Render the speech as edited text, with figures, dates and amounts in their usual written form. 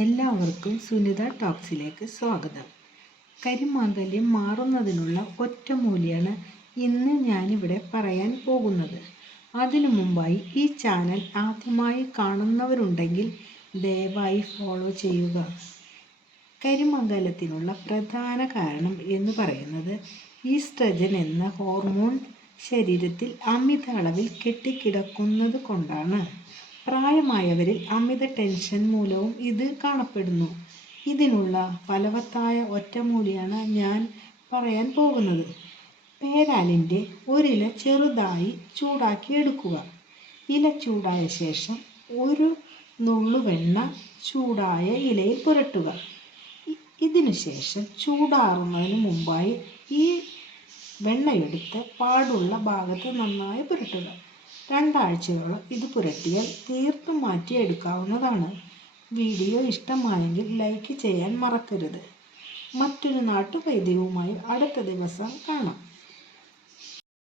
എല്ലാവർക്കും സുനിത ടോക്സിലേക്ക് സ്വാഗതം. കരിമാംഗല്യം മാറുന്നതിനുള്ള ഒറ്റമൂലിയാണ് ഇന്ന് ഞാനിവിടെ പറയാൻ പോകുന്നത്. അതിനു മുമ്പായി ഈ ചാനൽ ആദ്യമായി കാണുന്നവരുണ്ടെങ്കിൽ ദയവായി ഫോളോ ചെയ്യുക. കരിമംഗലത്തിനുള്ള പ്രധാന കാരണം എന്ന് പറയുന്നത് ഈസ്ട്രജൻ എന്ന ഹോർമോൺ ശരീരത്തിൽ അമിത അളവിൽ കെട്ടിക്കിടക്കുന്നത് കൊണ്ടാണ്. പ്രായമായവരിൽ അമിത ടെൻഷൻ മൂലവും ഇത് കാണപ്പെടുന്നു. ഇതിനുള്ള ഫലവത്തായ ഒറ്റമൂലിയാണ് ഞാൻ പറയാൻ പോകുന്നത്. പേരാലിൻ്റെ ഒരില ചെറുതായി ചൂടാക്കി എടുക്കുക. ഇല ചൂടായ ശേഷം ഒരു നുള്ളുവെണ്ണ ചൂടായ ഇലയിൽ പുരട്ടുക. ഇതിനുശേഷം ചൂടാറുന്നതിന് മുമ്പായി ഈ വെണ്ണയെടുത്ത് പാടുള്ള ഭാഗത്ത് നന്നായി പുരട്ടുക. 2 ആഴ്ചയോളം ഇത് പുരട്ടിയാൽ തീർത്തും മാറ്റിയെടുക്കാവുന്നതാണ്. വീഡിയോ ഇഷ്ടമായെങ്കിൽ ലൈക്ക് ചെയ്യാൻ മറക്കരുത്. മറ്റൊരു നാട്ടുവൈദ്യവുമായി അടുത്ത ദിവസം കാണാം.